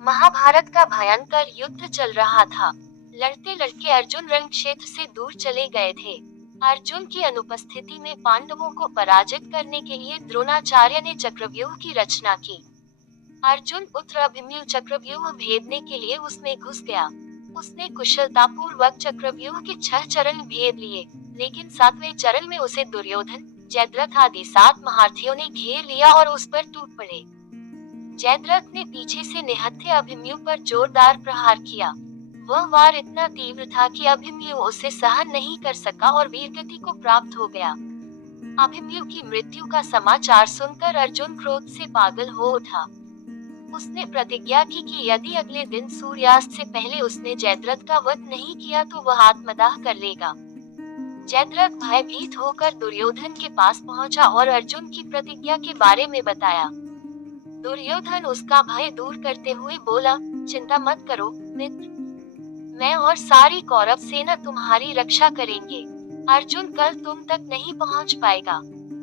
महाभारत का भयंकर युद्ध चल रहा था। लड़ते लड़के अर्जुन रण क्षेत्र से दूर चले गए थे। अर्जुन की अनुपस्थिति में पांडवों को पराजित करने के लिए द्रोणाचार्य ने चक्रव्यूह की रचना की। अर्जुन पुत्र अभिमन्यु चक्रव्यूह भेदने के लिए उसमें घुस गया। उसने कुशलतापूर्वक चक्रव्यूह के 6 चरण भेद लिए, लेकिन 7वें चरण में उसे दुर्योधन, जयद्रथ आदि 7 महारथियों ने घेर लिया और उस पर टूट पड़े। जयद्रथ ने पीछे से निहत्थे अभिमन्यु पर जोरदार प्रहार किया। वह वार इतना तीव्र था कि अभिमन्यु उसे सहन नहीं कर सका और वीरगति को प्राप्त हो गया। अभिमन्यु की मृत्यु का समाचार सुनकर अर्जुन क्रोध से पागल हो उठा। उसने प्रतिज्ञा की कि यदि अगले दिन सूर्यास्त से पहले उसने जयद्रथ का वध नहीं किया तो वह आत्मदाह कर लेगा। जयद्रथ भयभीत होकर दुर्योधन के पास पहुंचा और अर्जुन की प्रतिज्ञा के बारे में बताया। दुर्योधन उसका भय दूर करते हुए बोला, चिंता मत करो मित्र, मैं और सारी कौरव सेना तुम्हारी रक्षा करेंगे। अर्जुन कल तुम तक नहीं पहुंच पाएगा,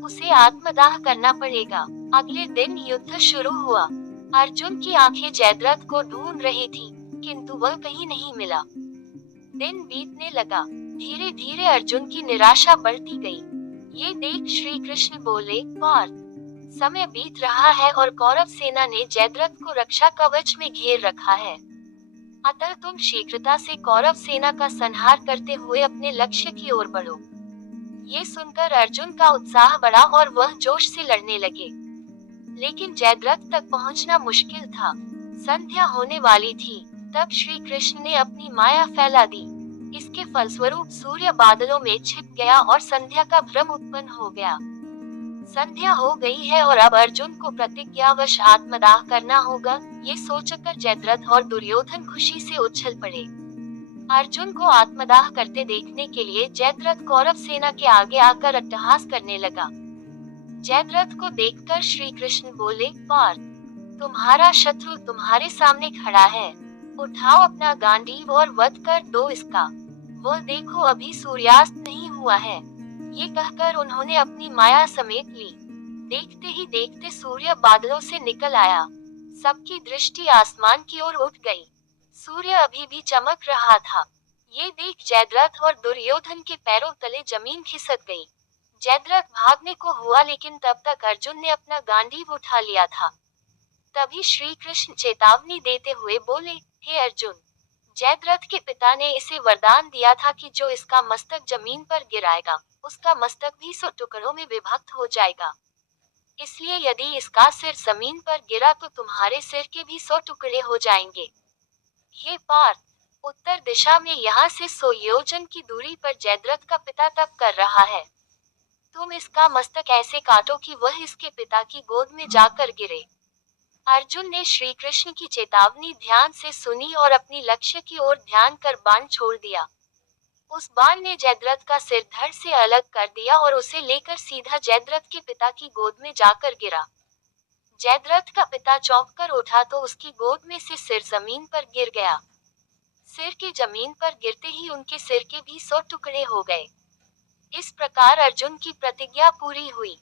उसे आत्मदाह करना पड़ेगा। अगले दिन युद्ध शुरू हुआ। अर्जुन की आंखें जयद्रथ को ढूंढ रही थी, किंतु वह कहीं नहीं मिला। दिन बीतने लगा। धीरे धीरे अर्जुन की निराशा बढ़ती गई। ये देख श्री कृष्ण बोले, पार्थ, समय बीत रहा है और कौरव सेना ने जयद्रथ को रक्षा कवच में घेर रखा है। अतः तुम शीघ्रता से कौरव सेना का संहार करते हुए अपने लक्ष्य की ओर बढ़ो। ये सुनकर अर्जुन का उत्साह बढ़ा और वह जोश से लड़ने लगे। लेकिन जयद्रथ तक पहुंचना मुश्किल था। संध्या होने वाली थी। तब श्री कृष्ण ने अपनी माया फैला दी। इसके फलस्वरूप सूर्य बादलों में छिप गया और संध्या का भ्रम उत्पन्न हो गया। संध्या हो गई है और अब अर्जुन को प्रतिज्ञावश आत्मदाह करना होगा। ये सोचकर जयद्रथ और दुर्योधन खुशी से उछल पड़े। अर्जुन को आत्मदाह करते देखने के लिए जयद्रथ कौरव सेना के आगे आकर अट्टहास करने लगा। जयद्रथ को देखकर श्री कृष्ण बोले, पार्थ, तुम्हारा शत्रु तुम्हारे सामने खड़ा है। उठाओ अपना गांडीव और वध कर दो इसका। वह देखो अभी सूर्यास्त नहीं हुआ है। ये कहकर उन्होंने अपनी माया समेट ली। देखते ही देखते सूर्य बादलों से निकल आया। सबकी दृष्टि आसमान की ओर उठ गई। सूर्य अभी भी चमक रहा था। ये देख जयद्रथ और दुर्योधन के पैरों तले जमीन खिसक गई। जयद्रथ भागने को हुआ, लेकिन तब तक अर्जुन ने अपना गांडीव उठा लिया था। तभी श्री कृष्ण चेतावनी देते हुए बोले, हे अर्जुन, जयद्रथ के पिता ने इसे वरदान दिया था कि जो इसका मस्तक जमीन पर गिराएगा, उसका मस्तक भी 100 टुकड़ों में विभक्त हो जाएगा। इसलिए यदि इसका सिर जमीन पर गिरा तो तुम्हारे सिर के भी 100 टुकड़े हो जाएंगे। हे पार्थ, उत्तर दिशा में यहाँ से 100 योजन की दूरी पर जयद्रथ का पिता तप कर रहा है। तुम इसका मस्तक ऐसे काटो कि वह इसके पिता की गोद में जाकर गिरे। अर्जुन ने श्री कृष्ण की चेतावनी ध्यान से सुनी और अपनी लक्ष्य की ओर ध्यान कर बाण छोड़ दिया। उस बाण ने जयद्रथ का सिर धड़ से अलग कर दिया और उसे लेकर सीधा जयद्रथ के पिता की गोद में जाकर गिरा। जयद्रथ का पिता चौंक कर उठा तो उसकी गोद में से सिर जमीन पर गिर गया। सिर के जमीन पर गिरते ही उनके सिर के भी 100 टुकड़े हो गए। इस प्रकार अर्जुन की प्रतिज्ञा पूरी हुई।